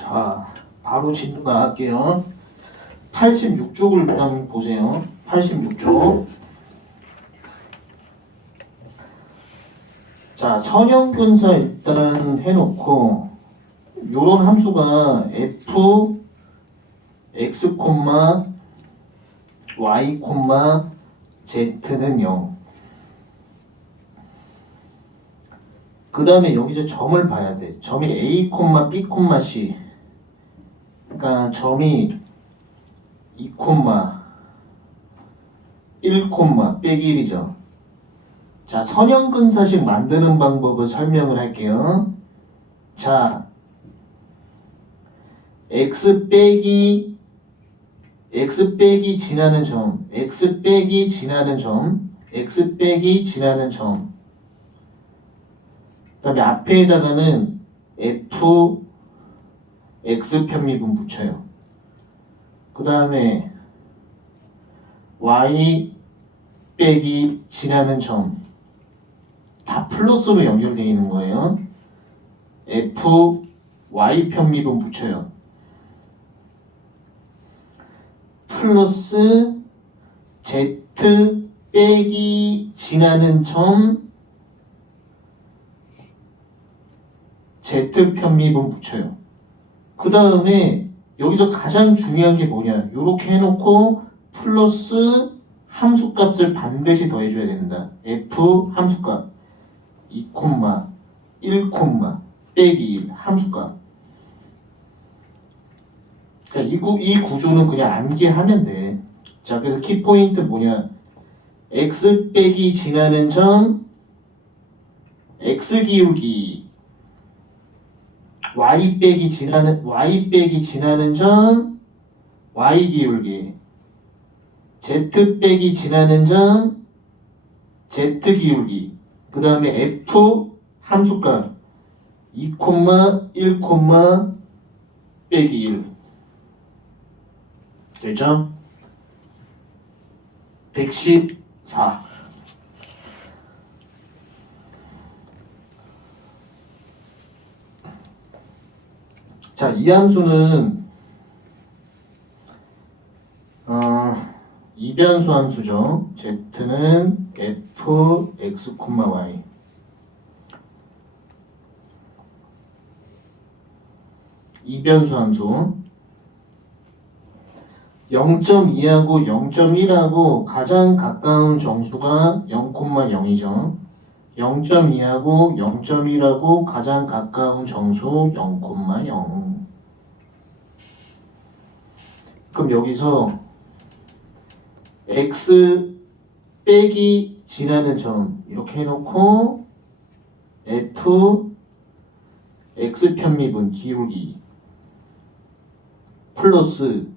자, 바로 진도 나갈게요. 86쪽을 일단 보세요. 86쪽. 자, 선형근사 일단 해놓고 요런 함수가 f x, y, z는 0. 그 다음에 여기 이제 점을 봐야 돼. 점이 a, b, c. 그러니까 점이 2, 1, 빼기 1이죠. 자, 선형근사식 만드는 방법을 설명을 할게요. 자, x 빼기 지나는 점, x 빼기 지나는 점, x 빼기 지나는 점. 그 다음에 앞에다가는 f x 편미분 붙여요. 그 다음에 y 빼기 지나는 점 다 플러스로 연결되어 있는 거예요. f y 편미분 붙여요. 플러스 z 빼기 지나는 점 z 편미분 붙여요. 그 다음에 여기서 가장 중요한 게 뭐냐, 요렇게 해놓고 플러스 함수값을 반드시 더해줘야 된다. f 함수값 2, 1, 빼기 1 함수값. 그러니까 이 구조는 그냥 암기하면 돼. 자, 그래서 키포인트 뭐냐, x 빼기 지나는 점 x 기울기, y 빼기 지나는 점 y 기울기, z 빼기 지나는 점 z 기울기. 그 다음에 f 함수값 2, 1, 빼기 1. 되죠? 114. 자, 이 함수는 이변수 함수죠. z는 f x, y. 이변수 함수 0.2하고 0.1하고 가장 가까운 정수가 0,0이죠. 0.2하고 0.1하고 가장 가까운 정수 0,0. 그럼 여기서 x 빼기 지나는 점 이렇게 해놓고 f x 편미분 기울기 플러스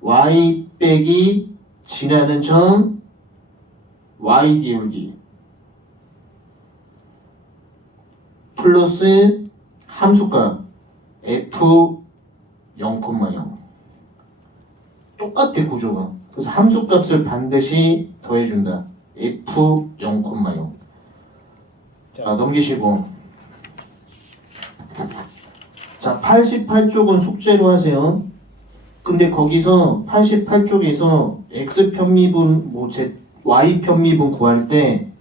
y 빼기 지나는 점 y 기울기 플러스 함수값 f 0,0. 똑같아 구조가. 그래서 함수값을 반드시 더해준다. f 0,0. 자, 넘기시고. 자, 88쪽은 숙제로 하세요. 근데 거기서 88쪽에서 x 편미분 y 편미분 구할 때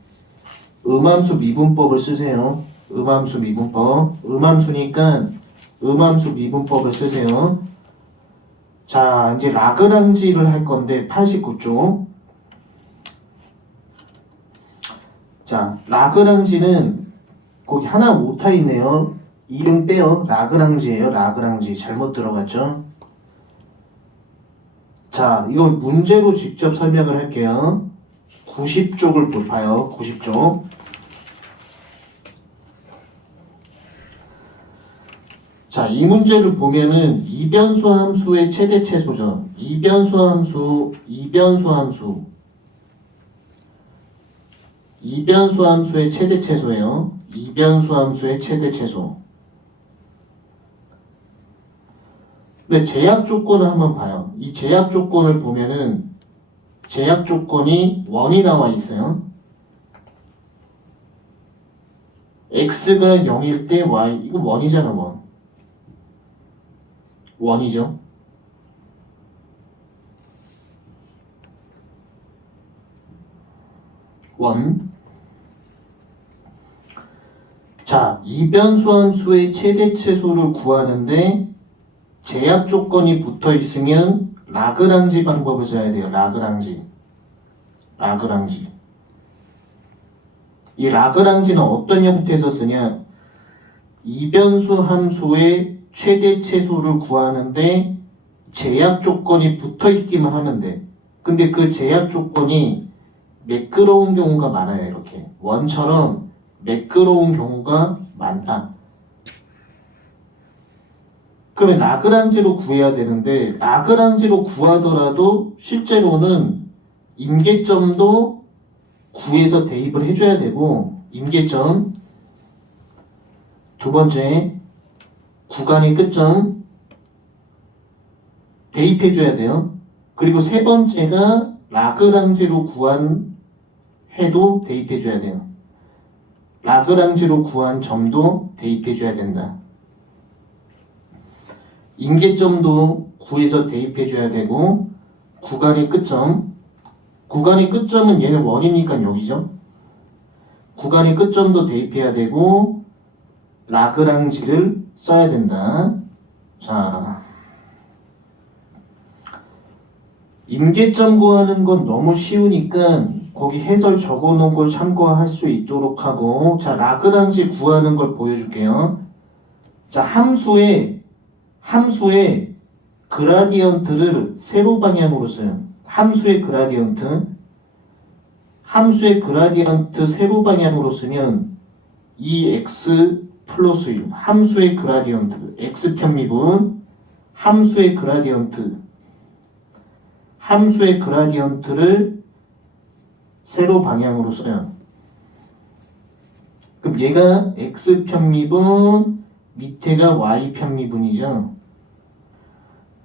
음함수 미분법을 쓰세요. 음함수 미분법. 음함수니까 음함수 미분법을 쓰세요. 자, 이제 라그랑지를 할 건데 89쪽. 자, 라그랑지는 거기 하나 오타 있네요. 이름 빼요. 라그랑지예요. 라그랑지 잘못 들어갔죠. 자, 이거 문제로 직접 설명을 할게요. 90쪽을 볼까요? 90쪽. 자, 이 문제를 보면은 이변수 함수의 최대 최소죠. 이변수 함수의 최대 최소예요. 이변수 함수의 최대 최소. 근데 제약 조건을 한번 봐요. 이 제약 조건을 보면은 제약 조건이 1이 나와 있어요. x가 0일 때 y, 이거 1이잖아, 1. 원이죠. 원. 자, 이변수한 수의 최대 최소를 구하는데 제약 조건이 붙어 있으면 라그랑지 방법을 써야 돼요. 라그랑지. 이 라그랑지는 어떤 형태에서 쓰냐? 이변수 함수의 최대 최소를 구하는데 제약 조건이 붙어 있기만 하면 돼. 근데 그 제약 조건이 매끄러운 경우가 많아요. 이렇게 원처럼 매끄러운 경우가 많다. 그러면 라그랑지로 구해야 되는데 라그랑지로 구하더라도 실제로는 임계점도 구해서 대입을 해줘야 되고 임계점 두 번째 구간의 끝점 대입해줘야 돼요. 그리고 세 번째가 라그랑지로 구한 해도 대입해줘야 돼요. 라그랑지로 구한 점도 대입해줘야 된다. 임계점도 구해서 대입해줘야 되고 구간의 끝점 얘는 원이니까 여기죠. 구간의 끝점도 대입해야 되고 라그랑지를 써야 된다. 자, 임계점 구하는 건 너무 쉬우니까 거기 해설 적어놓은 걸 참고할 수 있도록 하고, 자, 라그랑지 구하는 걸 보여줄게요. 자, 함수의 그라디언트를 세로 방향으로 써요. 함수의 그라디언트 세로 방향으로 쓰면 2x 플러스 1 함수의 그라디언트 x 편미분 함수의 그라디언트를 세로 방향으로 써요. 그럼 얘가 x 편미분 밑에가 y 편미분이죠.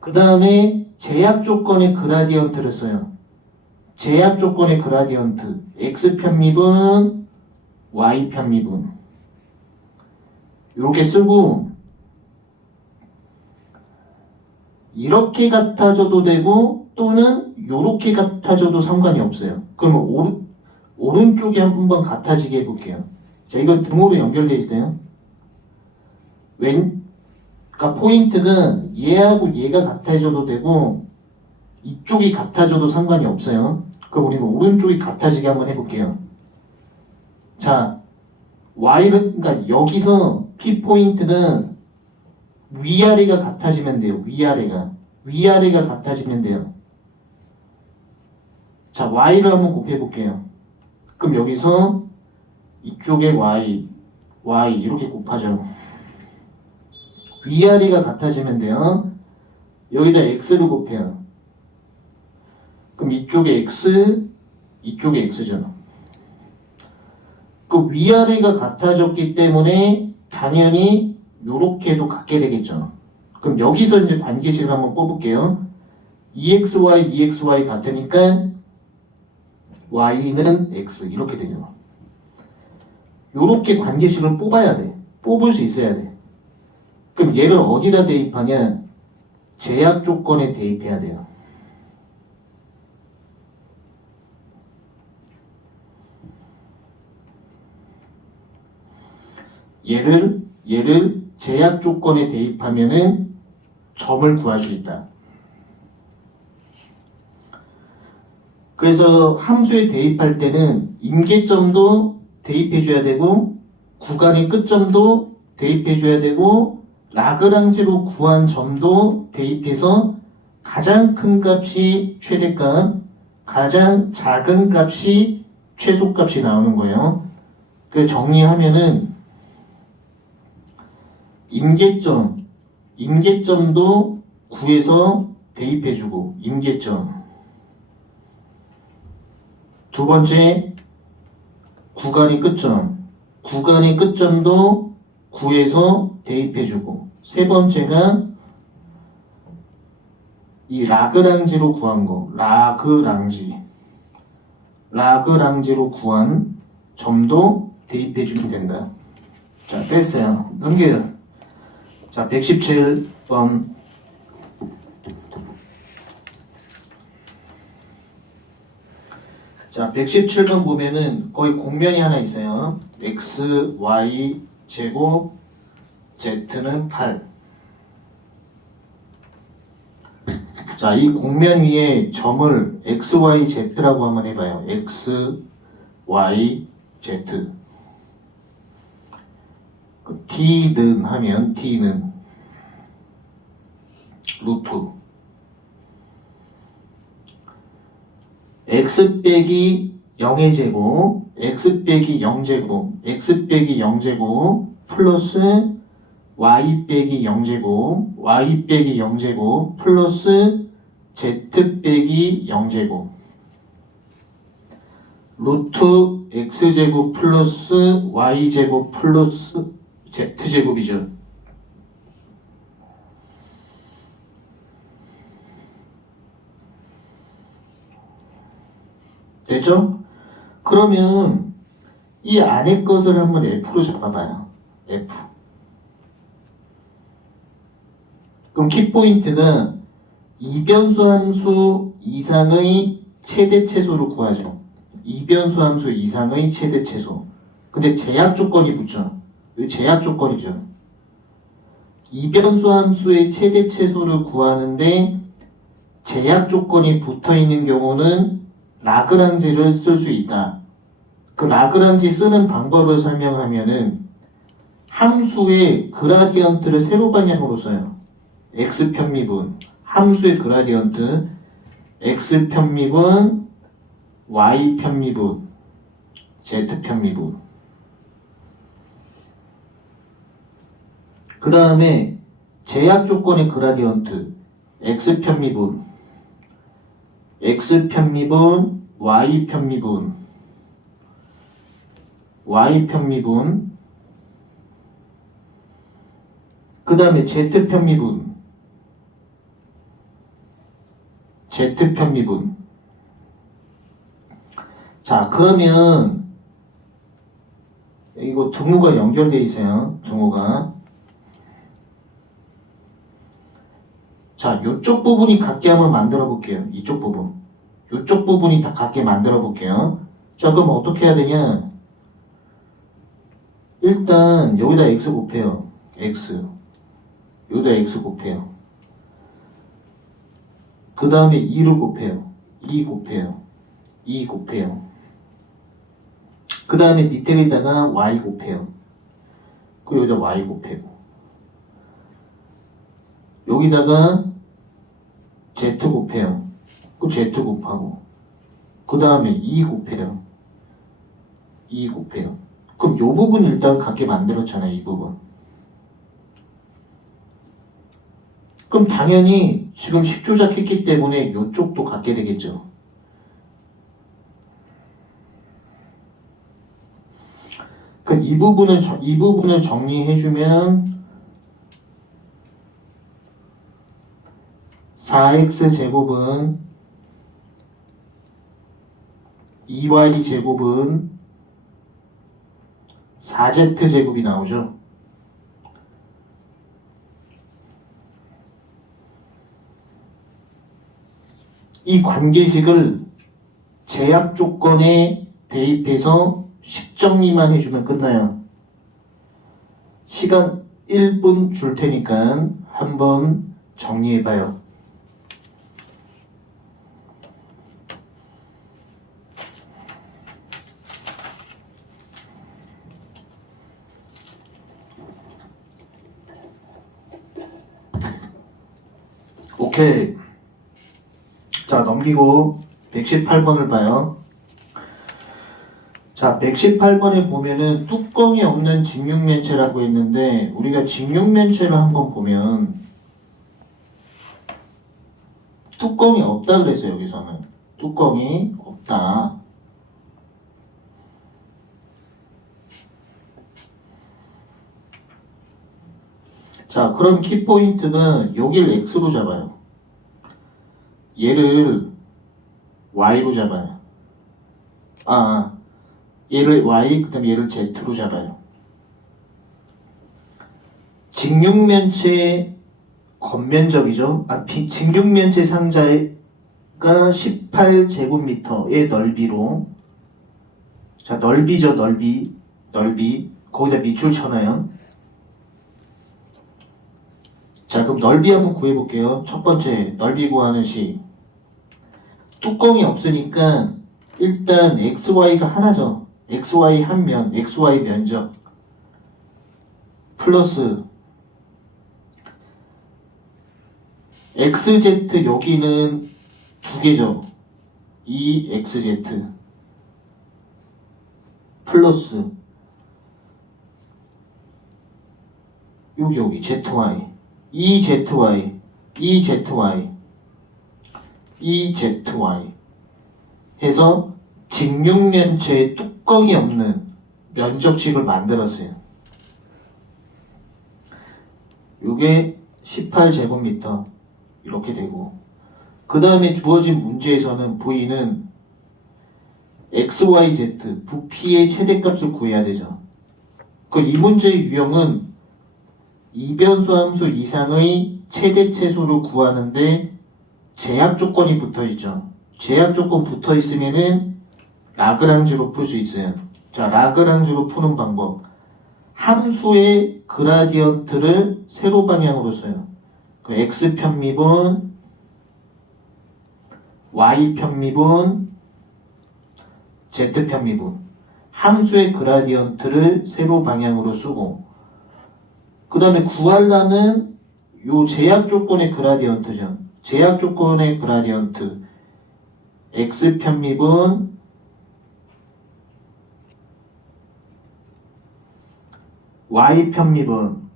그 다음에 제약 조건의 그라디언트를 써요. 제약 조건의 그라디언트 x 편미분 y 편미분 이렇게 쓰고 이렇게 같아져도 되고 또는 이렇게 같아져도 상관이 없어요. 그러면 오른쪽이 한번 같아지게 해볼게요. 자, 이거 등호로 연결되어 있어요. 그러니까 포인트가 얘하고 얘가 같아져도 되고 이쪽이 같아져도 상관이 없어요. 그럼 우리는 오른쪽이 같아지게 한번 해볼게요. 자, 그러니까 여기서 P 포인트는 위아래가 같아지면 돼요. 위아래가 같아지면 돼요. 자, Y를 한번 곱해볼게요. 그럼 여기서 이쪽에 Y 이렇게 곱하죠. 위아래가 같아지면 돼요. 여기다 X를 곱해요. 그럼 이쪽에 X, 이쪽에 X죠. 그 위아래가 같아졌기 때문에 당연히 요렇게도 같게 되겠죠. 그럼 여기서 이제 관계식을 한번 뽑을게요. EXY 같으니까 Y는 X 이렇게 되죠. 요렇게 관계식을 뽑아야 돼. 뽑을 수 있어야 돼. 그럼 얘를 어디다 대입하냐? 제약 조건에 대입해야 돼요. 얘를 제약 조건에 대입하면은 점을 구할 수 있다. 그래서 함수에 대입할 때는 임계점도 대입해줘야 되고 구간의 끝점도 대입해줘야 되고 라그랑지로 구한 점도 대입해서 가장 큰 값이 최대값, 가장 작은 값이 최소값이 나오는 거예요. 그래서 정리하면은 임계점도 구해서 대입해주고 임계점. 두 번째 구간의 끝점도 구해서 대입해주고 세 번째가 이 라그랑지로 구한 거 라그랑지로 구한 점도 대입해주면 된다. 자, 됐어요. 넘겨요. 자, 117번 자, 117번 보면은 거기 곡면이 하나 있어요. x, y 제곱, z는 8. 자, 이 곡면 위에 점을 x, y, z라고 한번 해봐요. x, y, z. t는 하면 t는 루트 x 빼기 0의 제곱, x 빼기 0제곱, x 빼기 0제곱 플러스 y 빼기 0제곱, y 빼기 0제곱 플러스 z 빼기 0제곱 루트 x제곱 플러스 y제곱 플러스 z제곱이죠. 되죠? 그러면 이 안에 것을 한번 f로 잡아봐요. f. 그럼 키포인트가 이변수 함수 이상의 최대 최소를 구하죠. 이변수 함수 이상의 최대 최소. 근데 제약 조건이 붙죠. 이 제약 조건이죠. 이변수 함수의 최대 최소를 구하는데 제약 조건이 붙어 있는 경우는 라그랑지를 쓸 수 있다. 그 라그랑지 쓰는 방법을 설명하면은 함수의 그라디언트를 세로 방향으로 써요. x 편미분 함수의 그라디언트 x 편미분 y 편미분 z 편미분 그 다음에 제약 조건의 그라디언트 x 편미분 x 편미분 y 편미분 y 편미분 그 다음에 z 편미분 z 편미분. 자, 그러면 이거 등호가 연결되어 있어요. 등호가. 자, 요쪽 부분이 같게 한번 만들어 볼게요. 이쪽 부분. 요쪽 부분이 다 같게 만들어 볼게요. 자, 그럼 어떻게 해야 되냐? 일단 여기다 x 곱해요. x. 여기다 x 곱해요. 그 다음에 2를 곱해요. 2 곱해요. 2 곱해요. 그 다음에 밑에다가 y 곱해요. 그리고 여기다 y 곱해고 여기다가 z 곱해요. 그 z 곱하고 그 다음에 2 곱해요. 2 곱해요. 그럼 요 부분 일단 같게 만들었잖아요. 이 부분. 그럼 당연히 지금 식조작했기 때문에 요쪽도 갖게 되겠죠. 그럼 이 부분을 정리해주면 4x 제곱은 2y 제곱은 4z 제곱이 나오죠. 이 관계식을 제약 조건에 대입해서 식 정리만 해주면 끝나요. 시간 1분 줄 테니까 한번 정리해봐요. 오케이. 자, 넘기고 118번을 봐요. 자, 118번에 보면은 뚜껑이 없는 직육면체라고 했는데 우리가 직육면체를 한번 보면 뚜껑이 없다 그랬어요. 여기서는 뚜껑이 없다. 자, 그럼 키포인트는 여기를 x로 잡아요. 얘를 y로 잡아요. 얘를 y, 그 다음에 얘를 z로 잡아요. 직육면체 겉면적이죠. 직육면체 상자의 18제곱미터의 넓이로, 자, 넓이죠, 넓이. 거기다 밑줄 쳐놔요. 자, 그럼 넓이 한번 구해볼게요. 첫 번째, 넓이 구하는 시. 뚜껑이 없으니까 일단 XY가 하나죠. XY 한 면, XY 면적. 플러스 XZ 여기는 두 개죠. 2XZ. 플러스 여기 ZY. EZY 해서 직육면체에 뚜껑이 없는 면적식을 만들었어요. 요게 18제곱미터 이렇게 되고, 그 다음에 주어진 문제에서는 V는 XYZ 부피의 최대값을 구해야 되죠. 이 문제의 유형은 이변수 함수 이상의 최대 최소를 구하는데 제약 조건이 붙어 있죠. 제약 조건 붙어 있으면은 라그랑지로 풀 수 있어요. 자, 라그랑지로 푸는 방법. 함수의 그라디언트를 세로 방향으로 써요. 그 x 편미분, y 편미분, z 편미분. 함수의 그라디언트를 세로 방향으로 쓰고, 그 다음에 구하려는 요 제약 조건의 그라디언트죠. 제약 조건의 그라디언트. x 편미분, y 편미분,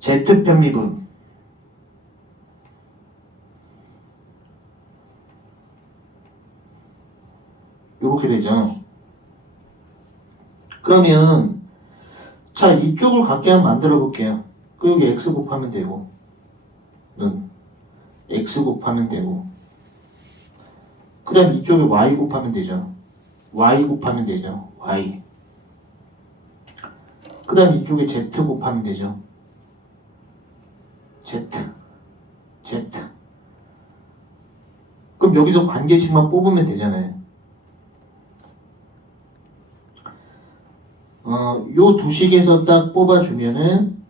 z 편미분. 이렇게 되죠. 그러면 자, 이쪽을 갖게 한번 만들어 볼게요. 그 여기 x 곱하면 되고, x 곱하면 되고, 그 다음 이쪽에 y 곱하면 되죠. y. 그 다음 이쪽에 z 곱하면 되죠. z. 그럼 여기서 관계식만 뽑으면 되잖아요. 요 두 식에서 딱 뽑아주면은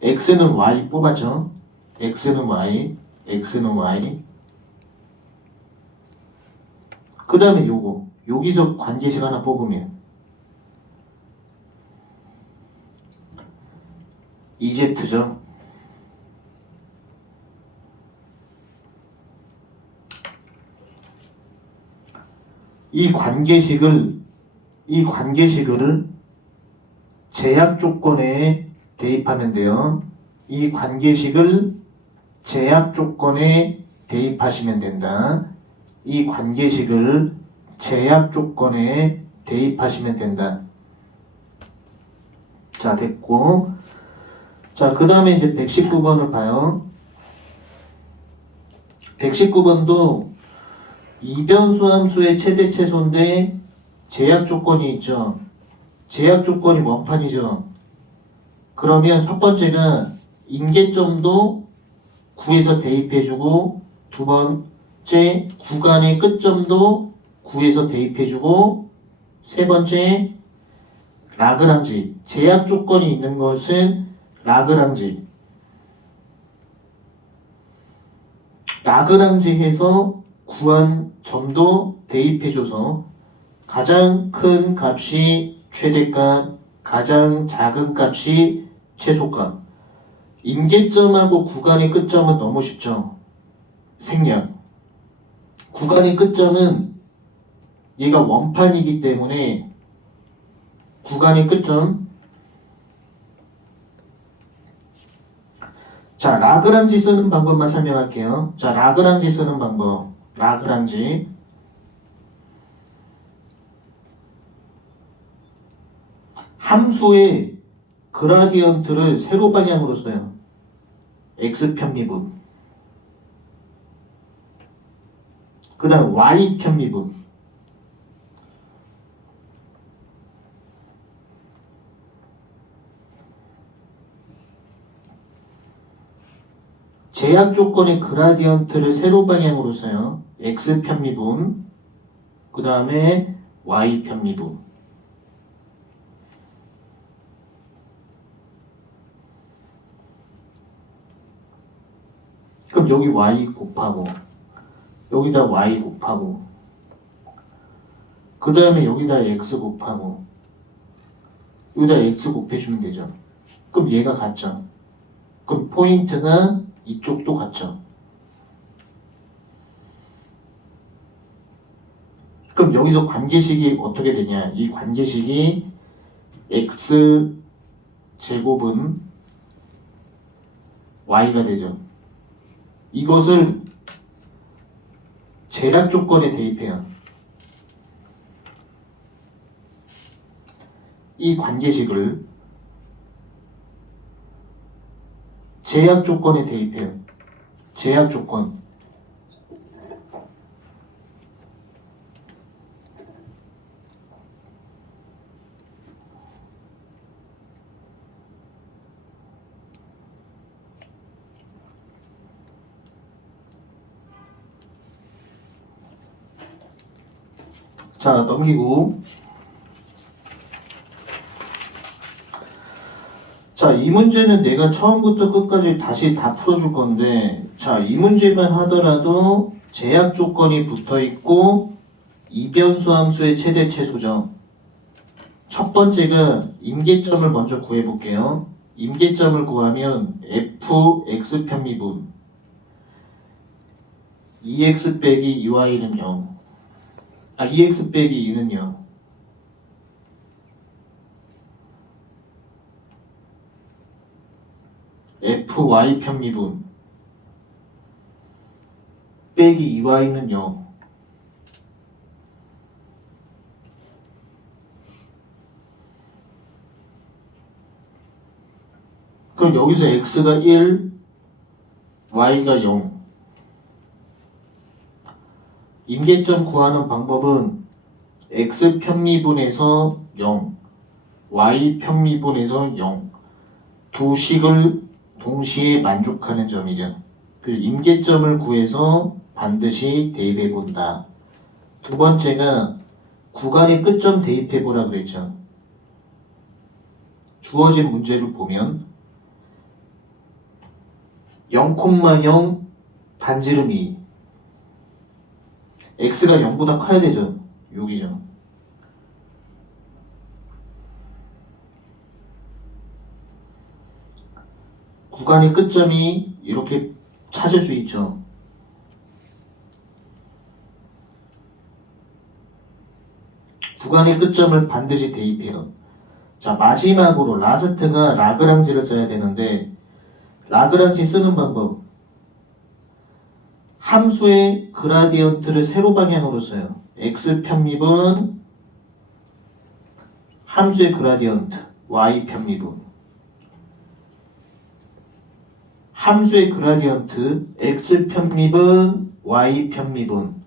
x는 y 뽑았죠. x는 y. 그 다음에 요거 여기서 관계식 하나 뽑으면 2z죠. 이 관계식을 제약 조건에 대입하면 돼요. 이 관계식을 제약 조건에 대입하시면 된다. 이 관계식을 제약 조건에 대입하시면 된다. 자, 됐고. 자, 그 다음에 이제 119번을 봐요. 119번도 이변수 함수의 최대 최소인데 제약 조건이 있죠. 제약 조건이 원판이죠. 그러면 첫 번째가 임계점도 구에서 대입해주고, 두 번째 구간의 끝점도 구에서 대입해주고, 세 번째 라그랑지. 제약 조건이 있는 것은 라그랑지 해서 구한 점도 대입해줘서 가장 큰 값이 최대값, 가장 작은 값이 최소값. 임계점하고 구간의 끝점은 너무 쉽죠. 생략. 구간의 끝점은 얘가 원판이기 때문에 구간의 끝점. 자, 라그랑지 쓰는 방법만 설명할게요. 자, 라그랑지 쓰는 방법. 라그랑지. 함수의 그라디언트를 세로 방향으로 써요. x 편미분. 그 다음 y 편미분. 제약 조건의 그라디언트를 세로 방향으로 써요. x 편미분, 그 다음에 y 편미분. 그럼 여기 y 곱하고 여기다 y 곱하고 그 다음에 여기다 x 곱하고 여기다 x 곱해주면 되죠. 그럼 얘가 같죠. 그럼 포인트가 이쪽도 같죠. 그럼 여기서 관계식이 어떻게 되냐. 이 관계식이 x 제곱은 y가 되죠. 이것을 제약 조건에 대입해요. 이 관계식을 제약 조건에 대입해요. 제약 조건. 자, 넘기고. 자, 이 문제는 내가 처음부터 끝까지 다시 다 풀어줄 건데, 자, 이 문제만 하더라도 제약 조건이 붙어 있고 이변수 함수의 최대 최소죠. 첫 번째가 임계점을 먼저 구해볼게요. 임계점을 구하면 fx 편미분 2x 빼기 2y는 0. 2x 빼기 2는 0. fy 편미분 빼기 2y는 0. 그럼 여기서 x가 1, y가 0. 임계점 구하는 방법은 x 편미분에서 0, y 편미분에서 0. 두 식을 동시에 만족하는 점이죠. 그래서 임계점을 구해서 반드시 대입해 본다. 두 번째가 구간의 끝점 대입해 보라 그랬죠. 주어진 문제를 보면 0,0 반지름 2. x가 0보다 커야 되죠. 6이죠. 구간의 끝점이 이렇게 찾을 수 있죠. 구간의 끝점을 반드시 대입해요. 자, 마지막으로 라스트가 라그랑지를 써야 되는데 라그랑지 쓰는 방법, 함수의 그라디언트를 세로 방향으로 써요. x 편미분 함수의 그라디언트 y 편미분, 함수의 그라디언트 x 편미분 y 편미분,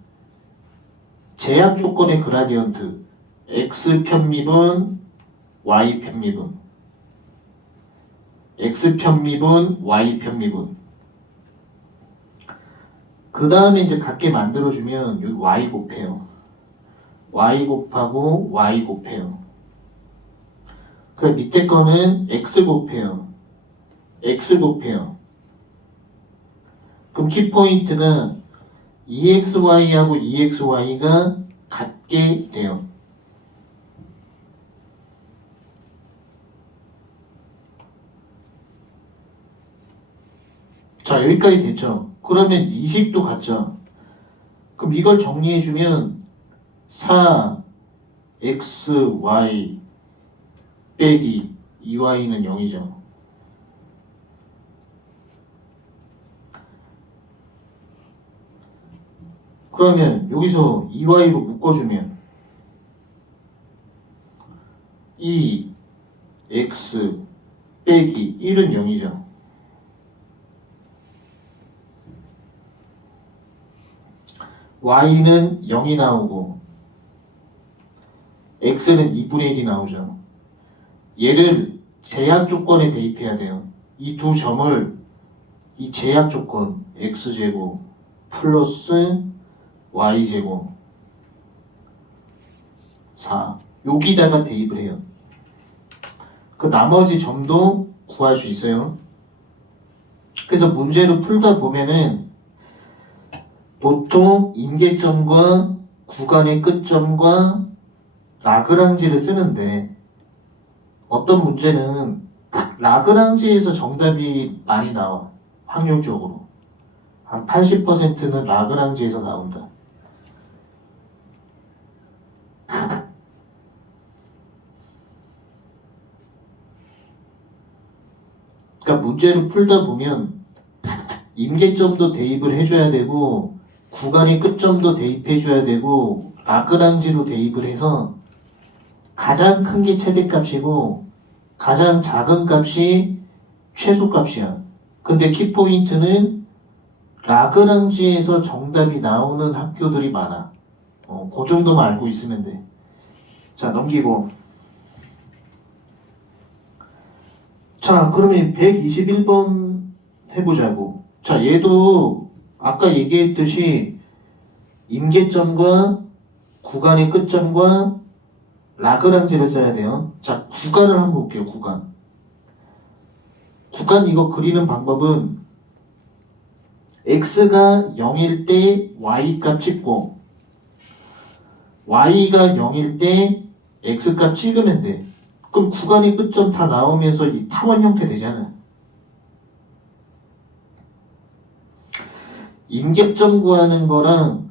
제약 조건의 그라디언트 x 편미분 y 편미분, x 편미분 y 편미분. 그 다음에 이제 같게 만들어주면 여기 y 곱해요. y 곱하고 y 곱해요. 그 밑에 거는 x 곱해요. x 곱해요. 그럼 키포인트가 2xy하고 2xy가 같게 돼요. 자, 여기까지 됐죠? 그러면 이 식도 같죠? 그럼 이걸 정리해주면 4xy 빼기 2y는 0이죠. 그러면 여기서 2y로 묶어주면 2x 빼기 1은 0이죠. y는 0이 나오고 x는 2분의 1이 나오죠. 얘를 제약 조건에 대입해야 돼요. 이 두 점을 이 제약 조건 x제곱 플러스 y제곱 4 여기다가 대입을 해요. 그 나머지 점도 구할 수 있어요. 그래서 문제를 풀다 보면은 보통 임계점과 구간의 끝점과 라그랑지를 쓰는데 어떤 문제는 라그랑지에서 정답이 많이 나와. 확률적으로 한 80%는 라그랑지에서 나온다. 그러니까 문제를 풀다 보면 임계점도 대입을 해줘야 되고 구간의 끝점도 대입해줘야 되고 라그랑지로 대입을 해서 가장 큰 게 최대값이고 가장 작은 값이 최소값이야. 근데 키포인트는 라그랑지에서 정답이 나오는 학교들이 많아. 그 정도만 알고 있으면 돼. 자, 넘기고. 자, 그러면 121번 해보자고. 자, 얘도 아까 얘기했듯이 임계점과 구간의 끝점과 라그랑지를 써야 돼요. 자, 구간을 한번 볼게요. 구간. 구간 이거 그리는 방법은 x가 0일 때 y값 찍고 y가 0일 때 x값 찍으면 돼. 그럼 구간의 끝점 다 나오면서 이 타원 형태 되잖아. 임계점 구하는 거랑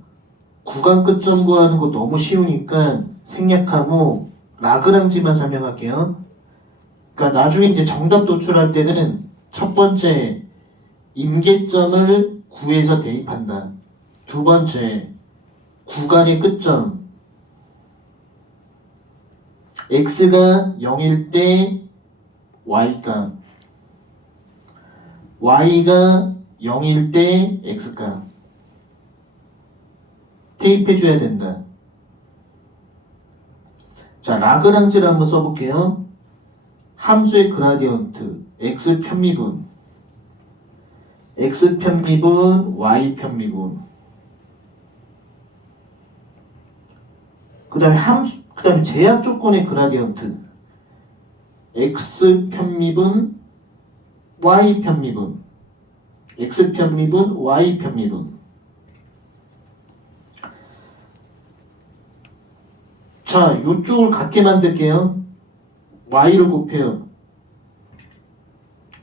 구간 끝점 구하는 거 너무 쉬우니까 생략하고 라그랑지만 설명할게요. 그러니까 나중에 이제 정답 도출할 때는 첫 번째 임계점을 구해서 대입한다. 두 번째 구간의 끝점 x가 0일 때 y값 y가 0일 때 x값 대입해줘야 된다. 자, 라그랑지를 한번 써볼게요. 함수의 그라디언트 x 편미분 x 편미분 y 편미분 그 다음에 제약 조건의 그라디언트 x 편미분 y 편미분 x 편미분 y 편미분. 자, 이쪽을 같게 만들게요. y를 곱해요.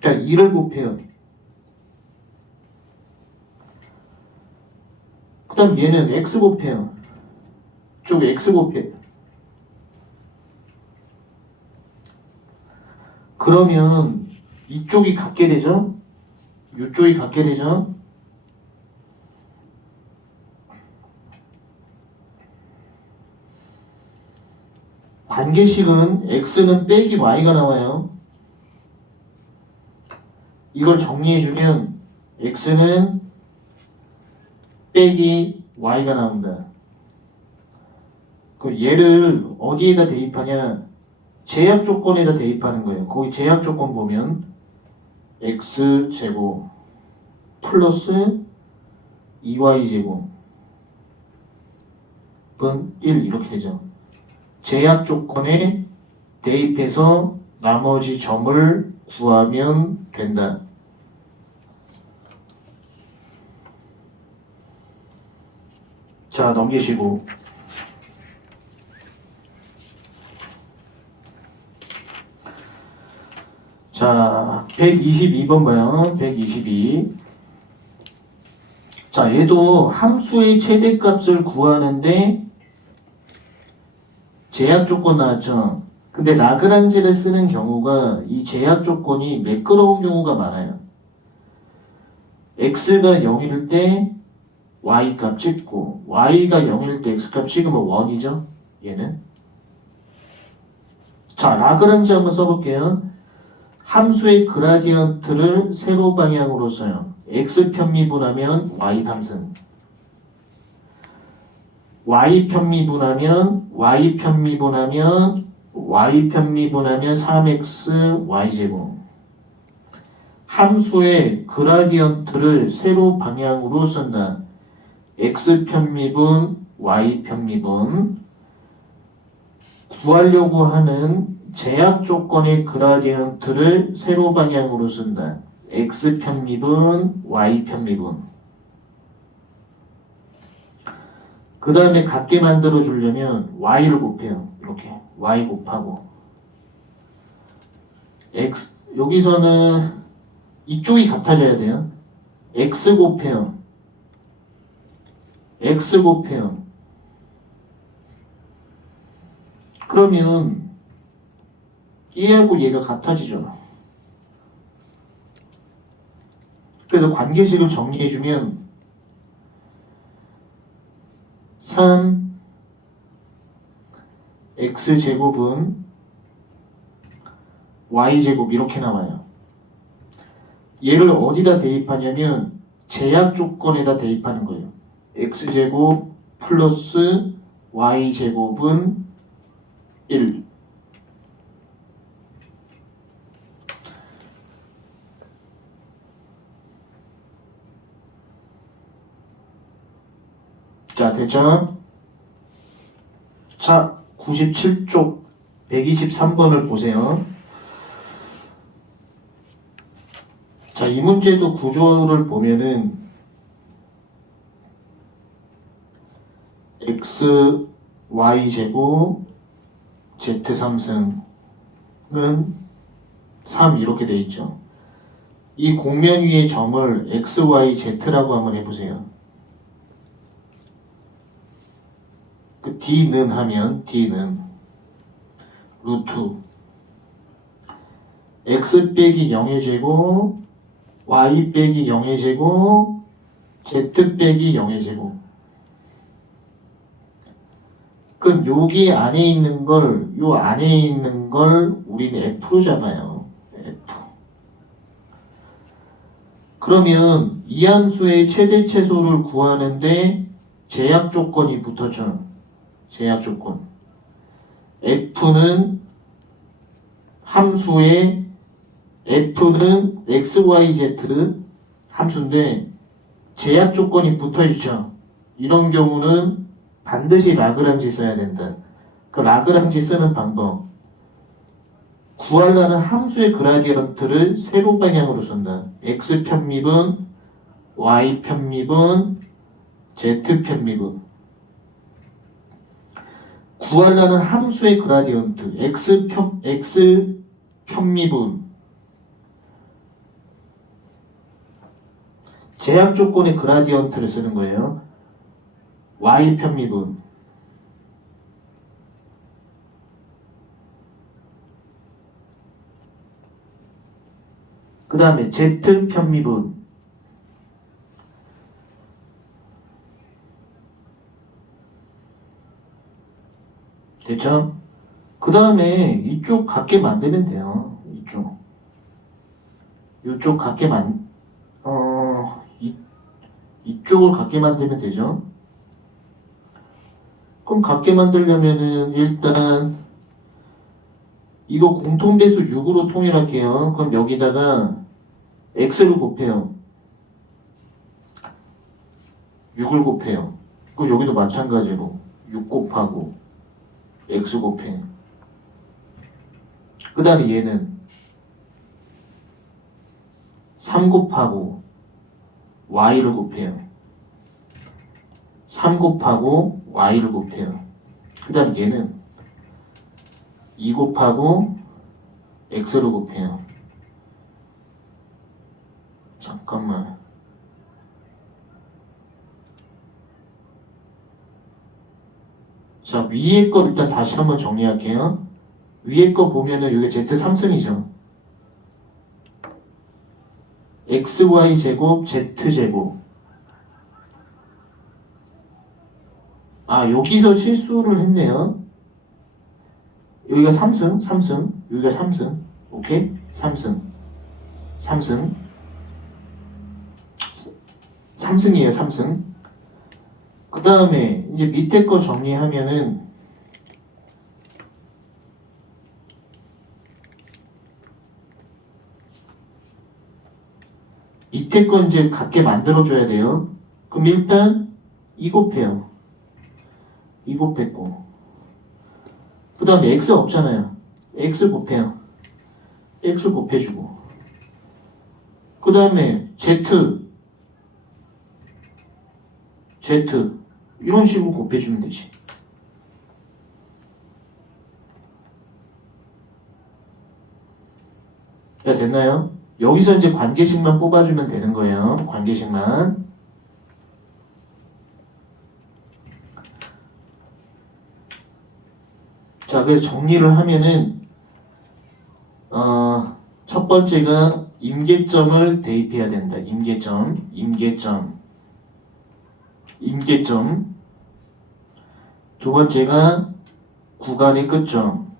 자, 2를 곱해요. 그 다음 얘는 x 곱해요. 쪽 x 곱해요. 그러면 이쪽이 같게 되죠? 이쪽이 같게 되죠? 관계식은 x는 빼기 y가 나와요. 이걸 정리해주면 x는 빼기 y가 나온다. 그럼 얘를 어디에다 대입하냐? 제약 조건에다 대입하는 거예요. 거기 제약 조건 보면 x제곱 플러스 2y제곱은 1 이렇게 되죠. 제약 조건에 대입해서 나머지 점을 구하면 된다. 자, 넘기시고. 자, 122번 봐요. 122. 자, 얘도 함수의 최대값을 구하는데 제약 조건 나왔죠. 근데 라그랑지를 쓰는 경우가 이 제약 조건이 매끄러운 경우가 많아요. x가 0일 때 y값 찍고 y가 0일 때 x값 찍으면 1이죠. 얘는. 자, 라그랑지 한번 써볼게요. 함수의 그라디언트를 세로 방향으로 써요. x 편미분하면 y 3승 y 편미분하면 3x y제곱 함수의 그라디언트를 세로 방향으로 쓴다. x 편미분, y 편미분. 구하려고 하는 제약 조건의 그라디언트를 세로 방향으로 쓴다. x 편미분, y 편미분. 그 다음에 같게 만들어 주려면 y를 곱해요. 이렇게 y 곱하고 x, 여기서는 이쪽이 같아져야 돼요. x 곱해요. x 곱해요. 그러면 얘하고 얘가 같아지죠. 그래서 관계식을 정리해주면 3 x제곱은 y제곱 이렇게 나와요. 얘를 어디다 대입하냐면 제약 조건에다 대입하는 거예요. x제곱 플러스 y제곱은 1. 자, 됐죠? 자, 97쪽 123번을 보세요. 자, 이 문제도 구조를 보면은 x, y제곱, z3승은 3 이렇게 돼 있죠. 이 공면 위의 점을 x, y, z라고 한번 해보세요. 그 d는 하면 d는 루트 x 빼기 0의 제곱, y 빼기 0의 제곱, z 빼기 0의 제곱. 그럼 여기 안에 있는 걸, 요 안에 있는 걸 우리는 f로 잡아요. f. 그러면 이 함수의 최대 최소를 구하는데 제약 조건이 붙었죠. 제약 조건. f는 함수의 f는 x, y, z 함수인데 제약 조건이 붙어있죠. 이런 경우는 반드시 라그랑지 써야 된다. 그 라그랑지 쓰는 방법. 구하려는 함수의 그라디언트를 세로 방향으로 쓴다. x 편미분, y 편미분, z 편미분. 구하려는 함수의 그라디언트 x 편미분. 제약 조건의 그라디언트를 쓰는 거예요. y 편미분. 그 다음에 z 편미분. 됐죠? 그 다음에 이쪽 같게 만들면 돼요. 이쪽 같게 이쪽을 같게 만들면 되죠. 그럼 같게 만들려면은 일단 이거 공통배수 6으로 통일할게요. 그럼 여기다가 x를 곱해요. 6을 곱해요. 그럼 여기도 마찬가지로 6 곱하고 x 곱해. 그 다음에 얘는 3 곱하고 y를 곱해요. 3 곱하고 y를 곱해요. 그 다음 얘는 2 곱하고 x를 곱해요. 잠깐만. 자, 위에 거 일단 다시 한번 정리할게요. 위에 거 보면은 이게 z3승이죠. xy 제곱 z제곱. 아, 여기서 실수를 했네요. 여기가 3승, 여기가 3승. 오케이? 3승. 3승이에요, 3승. 그 다음에 이제 밑에 거 정리하면은 밑에 건 이제 같게 만들어줘야 돼요. 그럼 일단 2 곱해요. 2 곱했고. 그 다음에 x 없잖아요. x 곱해요. x 곱해주고. 그 다음에 z 이런 식으로 곱해주면 되지. 자, 됐나요? 여기서 이제 관계식만 뽑아주면 되는 거예요. 관계식만. 자, 그래서 정리를 하면은 첫 번째가 임계점을 대입해야 된다. 임계점. 두 번째가 구간의 끝점.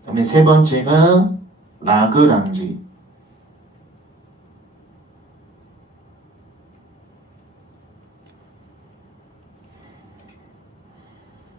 그다음에 세 번째가 라그랑지.